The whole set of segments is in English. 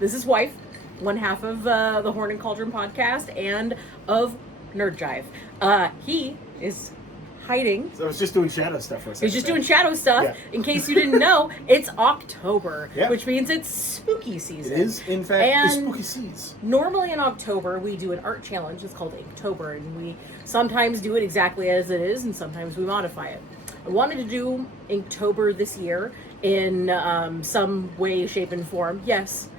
This is Wife, one half of the Horn and Cauldron podcast and of Nerd Jive. He is hiding. So I was just doing shadow stuff for a second. He's just doing shadow stuff. Yeah. In case you didn't know, it's October, which means it's spooky season. It is, in fact, the spooky season. Normally in October, we do an art challenge. It's called Inktober, and we sometimes do it exactly as it is, and sometimes we modify it. I wanted to do Inktober this year in some way, shape, and form. Yes,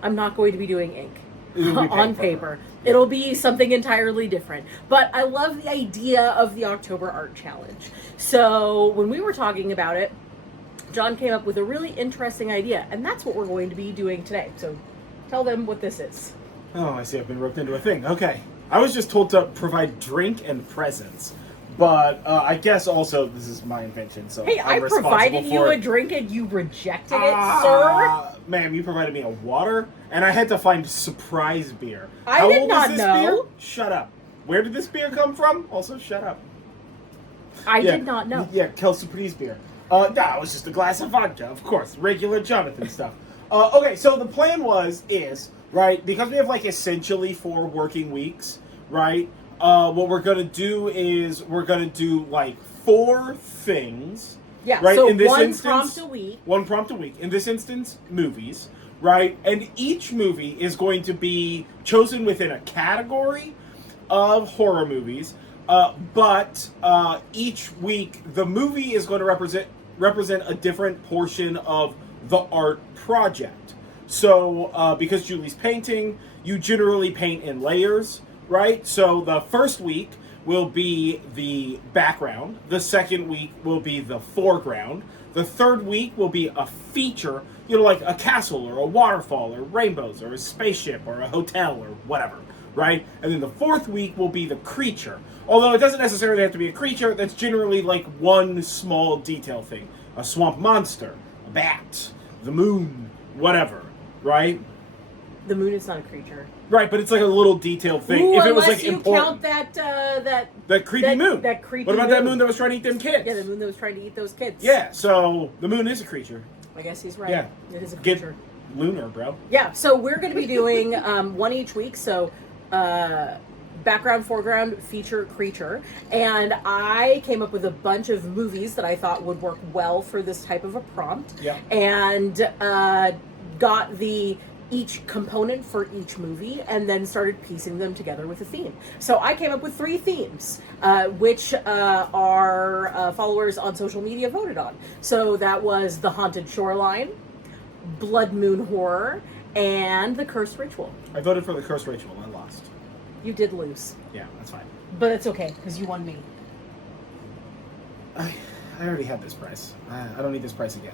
I'm not going to be doing ink on paper. It'll be something entirely different. But I love the idea of the October Art Challenge. So when we were talking about it, John came up with a really interesting idea, and that's what we're going to be doing today. So tell them what this is. Oh, I see. I've been roped into a thing. Okay. I was just told to provide drink and presents. But I guess also this is my invention, so hey, I'm I provided you a drink and you rejected it, sir. Ma'am, you provided me a water, and I had to find surprise beer. I did not know. Beer? Shut up. Where did this beer come from? Also, shut up. I did not know. Yeah, Kel Surprise beer. Nah, it was just a glass of vodka, of course, regular Jonathan stuff. Okay, so the plan is right because we have like essentially 4 working weeks, right? What we're gonna do is we're gonna do like 4 things. Yeah, right? So in this one instance, prompt a week. One prompt a week. In this instance, movies, right? And each movie is going to be chosen within a category of horror movies. But each week, the movie is going to represent a different portion of the art project. So, because Julie's painting, you generally paint in layers. Right? So the first week will be the background. The second week will be the foreground. The third week will be a feature, like a castle or a waterfall or rainbows or a spaceship or a hotel or whatever, right? And then the fourth week will be the creature. Although it doesn't necessarily have to be a creature, that's generally like one small detail thing. A swamp monster, a bat, the moon, whatever, right? The moon is not a creature. Right, but it's like a little detailed thing. Ooh, if it was unless like you important, count that creepy moon. That creepy What about moon? that moon that was trying to eat them kids? Yeah, the moon that was trying to eat those kids. Yeah, so the moon is a creature. I guess he's right. Yeah, it is a creature. Get lunar, bro. Yeah, so we're going to be doing one each week. So background, foreground, feature, creature, and I came up with a bunch of movies that I thought would work well for this type of a prompt. Yeah, and got each component for each movie and then started piecing them together with a theme. So I came up with 3 themes, which our followers on social media voted on. So that was The Haunted Shoreline, Blood Moon Horror, and The Cursed Ritual. I voted for The Cursed Ritual. I lost. You did lose. Yeah, that's fine. But it's okay, because you won me. I already had this prize. I don't need this prize again.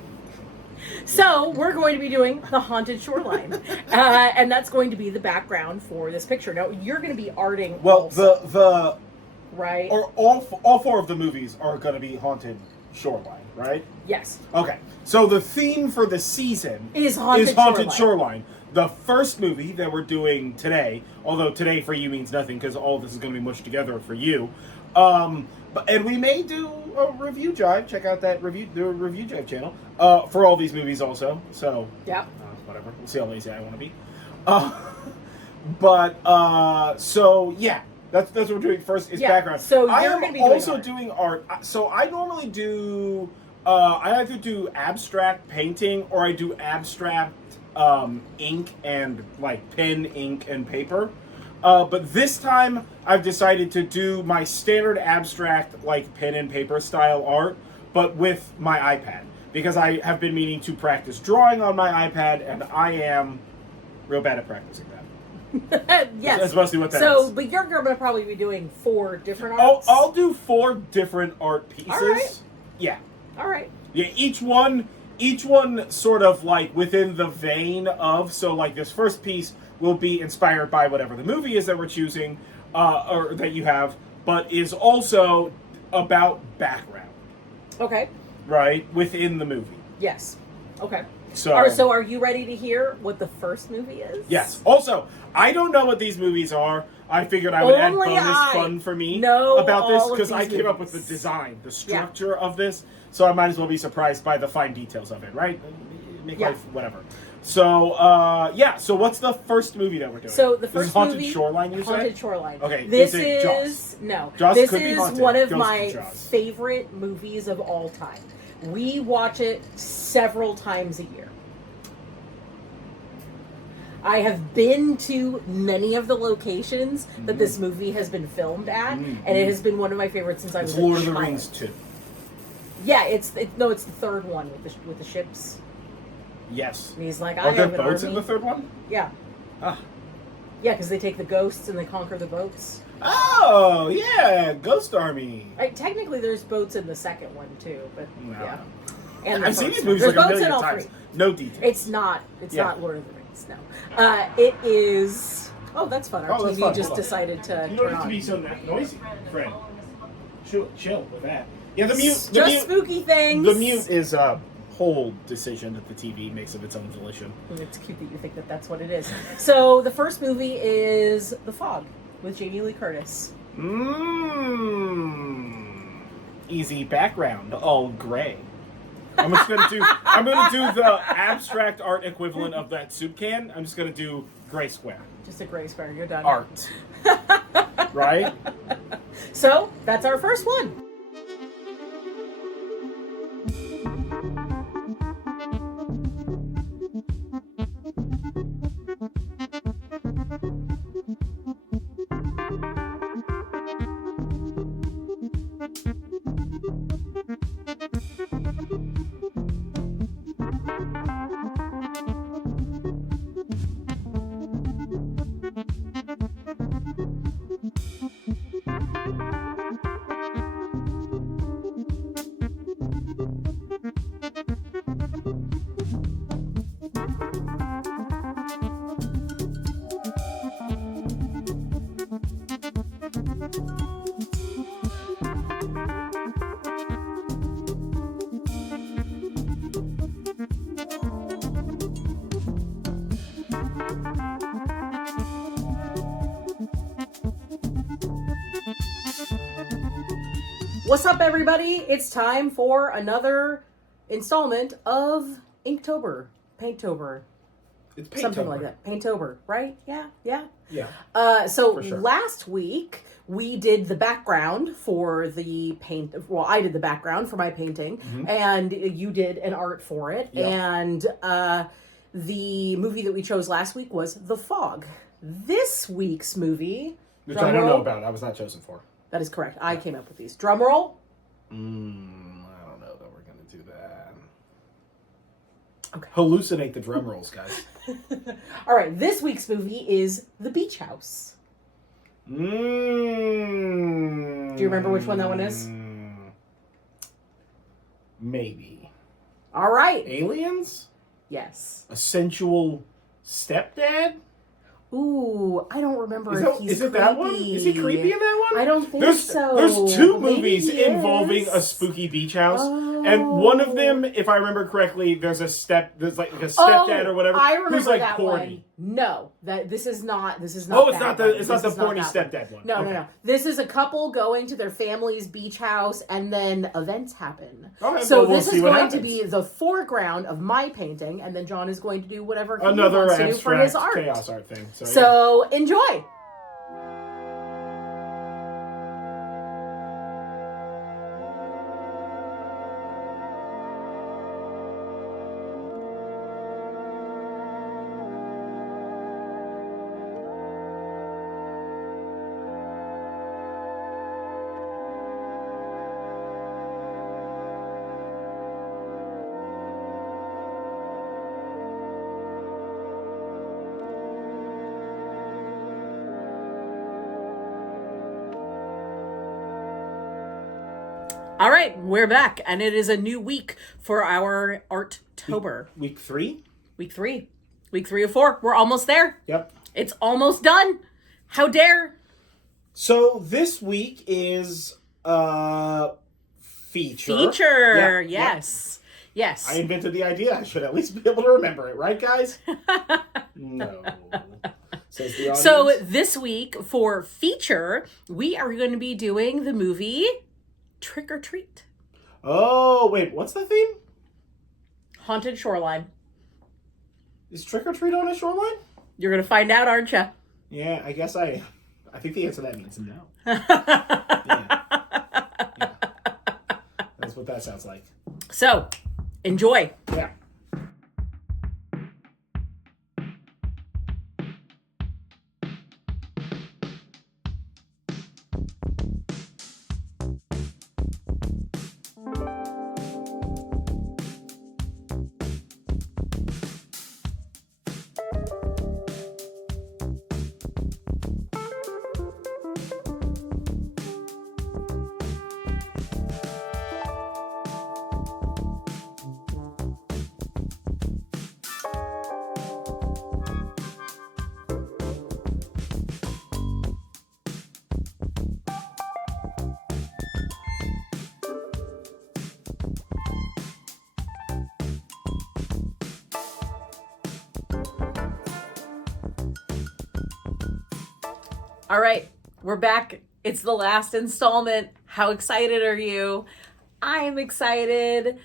So we're going to be doing The Haunted Shoreline, and that's going to be the background for this picture. Now you're going to be arting. Well, also, the right, or all 4 of the movies are going to be Haunted Shoreline, right? Yes. Okay, so the theme for the season is Haunted Shoreline. The first movie that we're doing today, although today for you means nothing because all of this is going to be mushed together for you. And we may do a review jive. Check out the review jive channel for all these movies also. So yeah, whatever. We'll see how lazy I want to be. So yeah, that's what we're doing first. Is background. So I you're am going to be also doing art. So I normally do. I either do abstract painting or I do abstract ink and like pen, ink, and paper. But this time, I've decided to do my standard abstract, like pen and paper style art, but with my iPad. Because I have been meaning to practice drawing on my iPad, and I am real bad at practicing that. Yes. That's mostly what that is. So, but you're going to probably be doing 4 different arts? I'll do 4 different art pieces. All right. Yeah. All right. Yeah, each one sort of like within the vein of, so like this first piece will be inspired by whatever the movie is that we're choosing, or that you have, but is also about background. Okay. Right? Within the movie. Yes. Okay. So are you ready to hear what the first movie is? Yes. Also, I don't know what these movies are. I figured I would add bonus fun for me about this because I came up with the design, the structure of this, so I might as well be surprised by the fine details of it, right? Make life whatever. So, so what's the first movie that we're doing? So the This first is Haunted movie, Shoreline, you Haunted said? Shoreline. Okay, This is it Jaws? is no. Jaws This could be is haunted. one of Ghost my in Jaws. favorite movies of all time. We watch it several times a year. I have been to many of the locations that this movie has been filmed at, and it has been one of my favorites since I was It's a Lord of the child. Rings 2. Yeah, it's the third one with the ships. Yes. And he's like, I Are there have an boats army. in the third one? Yeah, Ah. yeah, because they take the ghosts and they conquer the boats. Oh, yeah, Ghost Army. Technically, there's boats in the second one too, but No. yeah. And the I've seen first these one. movies There's like a boats in million all times. three. No details. It's not Yeah. Lord of the Rings. No, it is. Oh, that's fun. Our Oh, that's TV fun. just Hold on. decided to You turn don't have to on. be so noisy, friend. Chill with that. Yeah, the mute. Just spooky things. The mute is a whole decision that the TV makes of its own volition. It's cute that you think that that's what it is. So the first movie is The Fog with Jamie Lee Curtis. Easy background, all gray. I'm gonna do the abstract art equivalent of that soup can. I'm just gonna do gray square. Just a gray square. You're done. Art. Right? So that's our first one. What's up, everybody? It's time for another installment of Inktober, Paintober, It's Paintober. something like that. Paintober, right? Yeah. Yeah. So For sure. last week we did the background for the paint. Well, I did the background for my painting, and you did an art for it. Yep. And the movie that we chose last week was The Fog. This week's movie, Which drum I don't know roll. about. I was not chosen for. That is correct. I came up with these. Drum roll. I don't know that we're gonna do that. Okay. Hallucinate the drum rolls, guys. All right. This week's movie is The Beach House. Do Do you remember which one that one is? Maybe. All right. Aliens? Yes. A sensual stepdad? Ooh, I don't remember if he's Is it that one? Is he creepy in that one? I don't think so. There's two Maybe movies he involving is. a spooky beach house, and one of them, if I remember correctly, there's like a stepdad or whatever I remember who's like that porny. one. No, this is not. Oh, it's that not one. it's not the This is porny that one. stepdad one. No, Okay. no. This is a couple going to their family's beach house, and then events happen. Okay, So well, we'll this see is what going to happens. be the foreground of my painting, and then John is going to do whatever he Another wants to do for his abstract art. chaos art thing. So, yeah. So enjoy. All right, we're back, and it is a new week for our Arttober. Week 3? Week 3. Week 3 of 4. We're almost there. Yep. It's almost done. How dare? So this week is feature. Feature. Yeah, Yes. Yes. I invented the idea. I should at least be able to remember it, right, guys? No. Says the audience. So this week for feature, we are going to be doing the movie Trick or Treat. Oh, wait, what's the theme? Haunted Shoreline. Is Trick or Treat on a shoreline? You're gonna find out, aren't you? Yeah, I guess I think the answer to that means no. Yeah. That's what that sounds like. So, enjoy. Yeah. All right, we're back. It's the last installment. How excited are you? I am excited.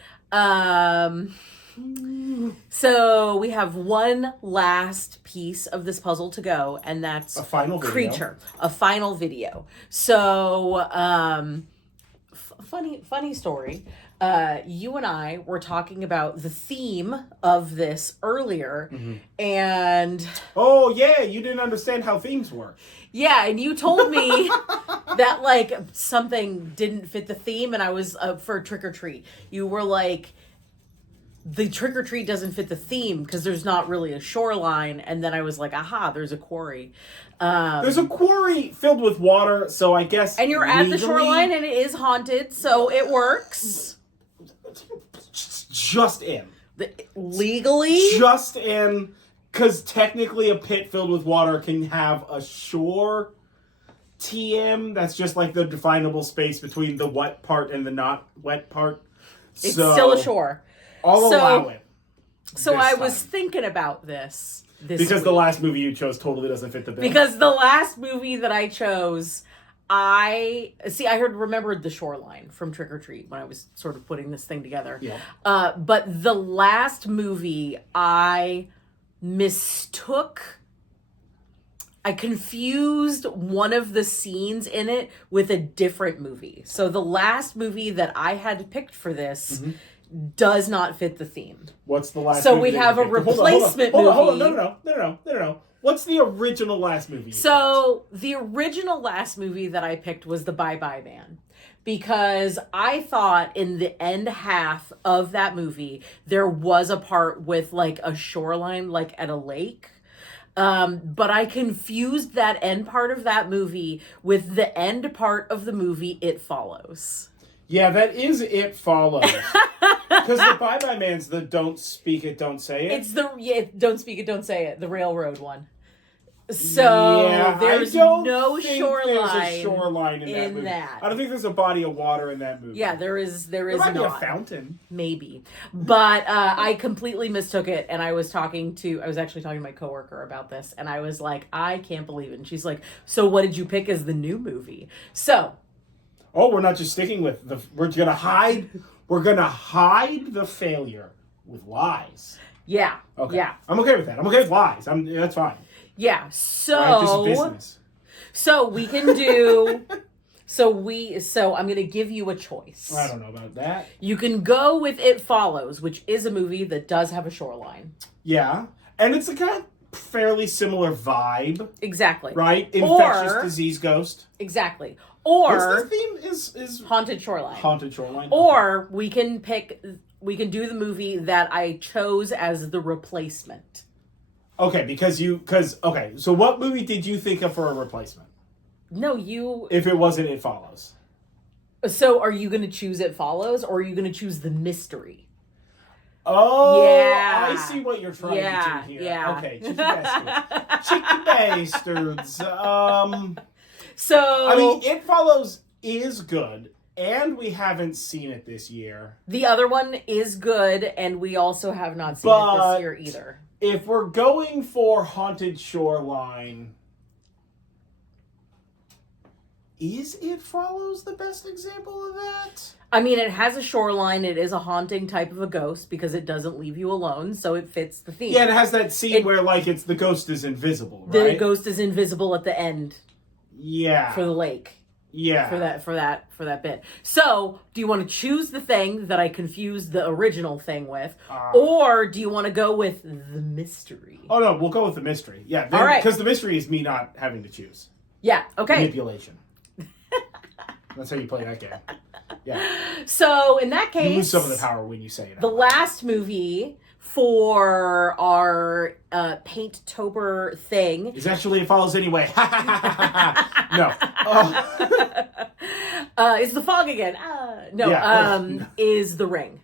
So we have one last piece of this puzzle to go, and that's a final video. Creature, a final video. So, funny story. You and I were talking about the theme of this earlier, and oh yeah, you didn't understand how themes work. Yeah, and you told me that like something didn't fit the theme, and I was for Trick or Treat. You were like, the Trick or Treat doesn't fit the theme because there's not really a shoreline, and then I was like, aha, there's a quarry. There's a quarry filled with water, so I guess. And you're at the shoreline, and it is haunted, so it works. Just in. Legally? Just in, because technically a pit filled with water can have a shore TM. That's just like the definable space between the wet part and the not wet part. It's still a shore. I'll allow it. So I was thinking about this because week. The last movie you chose totally doesn't fit the bill. Because the last movie that I chose, remembered the shoreline from Trick or Treat when I was sort of putting this thing together. Yeah. But the last movie I confused one of the scenes in it with a different movie. So the last movie that I had picked for this does not fit the theme. What's the last so movie? So we have a replacement movie. Hold on. No. What's the original last movie? So the original last movie that I picked was The Bye Bye Man. Because I thought in the end half of that movie, there was a part with like a shoreline, like at a lake. But I confused that end part of that movie with the end part of the movie It Follows. Yeah, that is It Follows. Because the Bye Bye Man's the Don't Speak It, Don't Say It. It's Don't Speak It, Don't Say It, the railroad one. So there's no shoreline. There's a shoreline in that movie. I don't think there's a body of water in that movie. Yeah, there is. There might not. be a fountain, maybe. But I completely mistook it, and I was actually talking to my coworker about this, and I was like, I can't believe it. And she's like, so what did you pick as the new movie? So, we're not just sticking with we're gonna hide the failure with lies. Yeah. Okay. Yeah. I'm okay with that. I'm okay with lies. That's fine. Yeah, so right, this is business. So we can do so I'm gonna give you a choice. I don't know about that. You can go with It Follows, which is a movie that does have a shoreline. Yeah. And it's a kind of fairly similar vibe. Exactly. Right? Infectious disease ghost. Exactly. Or what's the theme is haunted shoreline. Haunted shoreline. Or we can do the movie that I chose as The Replacement. Okay, so what movie did you think of for a replacement? No, you... If it wasn't It Follows. So are you going to choose It Follows, or are you going to choose The Mystery? Oh, yeah. I see what you're trying to do here. Yeah. Okay, chicken bastards. Chicken bastards. So... I mean, It Follows is good, and we haven't seen it this year. The other one is good, and we also have not seen it this year either. If we're going for Haunted Shoreline, Is It Follows the best example of that? I mean, it has a shoreline. It is a haunting type of a ghost because it doesn't leave you alone, so it fits the theme. Yeah, it has that scene where, like, it's the ghost is invisible, right? The ghost is invisible at the end. Yeah. For the lake. Yeah. For that bit. So, do you want to choose the thing that I confused the original thing with, or do you want to go with the mystery? Oh no, we'll go with the mystery. Yeah, all right. Because the mystery is me not having to choose. Yeah. Okay. Manipulation. That's how you play that game. Yeah. So in that case, you lose some of the power when you say it. The last movie for our Paintober thing is actually It Follows Anyway. No. Is The Fog again? No. Yeah. Is The Ring,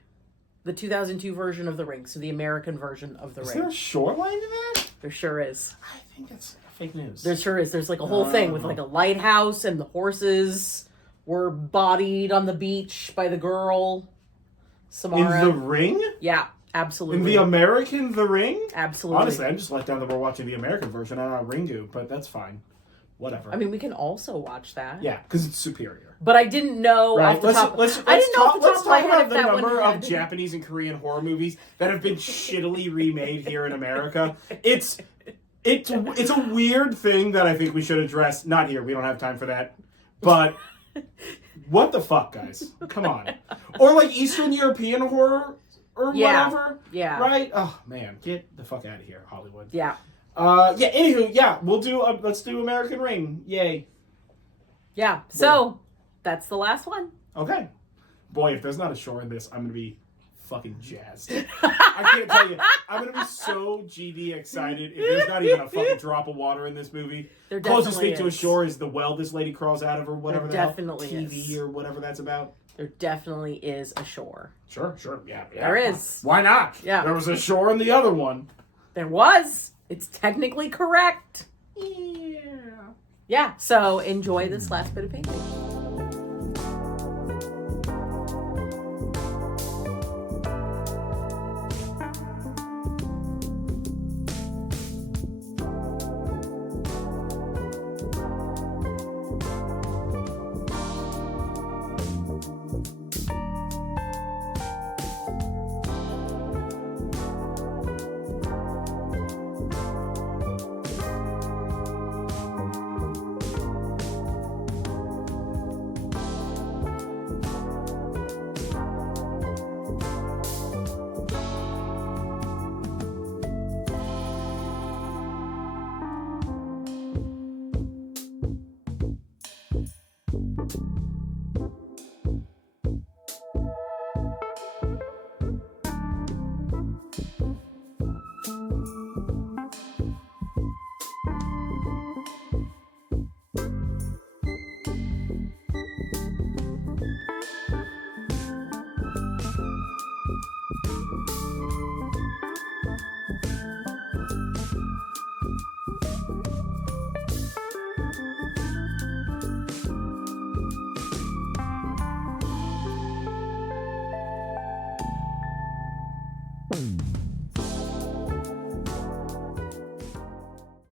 the 2002 version of The Ring, so the American version of The Ring. Is there a shoreline to that? There sure is. I think that's fake news. There sure is. There's like a whole thing with like a lighthouse and the horses were bodied on the beach by the girl, Samara. In The Ring? Yeah, absolutely. In the American The Ring? Absolutely. Honestly, I'm just let down that we're watching the American version on our Ringu, but that's fine. Whatever. I mean, we can also watch that. Yeah, because it's superior. But I didn't know right. off the top. Let's I didn't know off the top of my head about if the that number one of Japanese and Korean horror movies that have been shittily remade here in America. It's a weird thing that I think we should address. Not here. We don't have time for that. But what the fuck, guys? Come on. Or like Eastern European horror or whatever. Yeah. Right? Oh man, get the fuck out of here, Hollywood. Yeah. Yeah. Anywho, yeah, we'll do. Let's do American Ring. Yay. Yeah. So that's the last one. Okay. Boy, if there's not a shore in this, I'm gonna be fucking jazzed. I can't tell you. I'm gonna be so GD excited if there's not even a fucking drop of water in this movie. There closest thing is. to a shore is the well this lady crawls out of, or whatever There definitely TV is. or whatever that's about. There definitely is a shore. Sure, yeah. There is. Why not? Yeah. There was a shore in the other one. There was. It's technically correct. Yeah. Yeah. So enjoy this last bit of painting.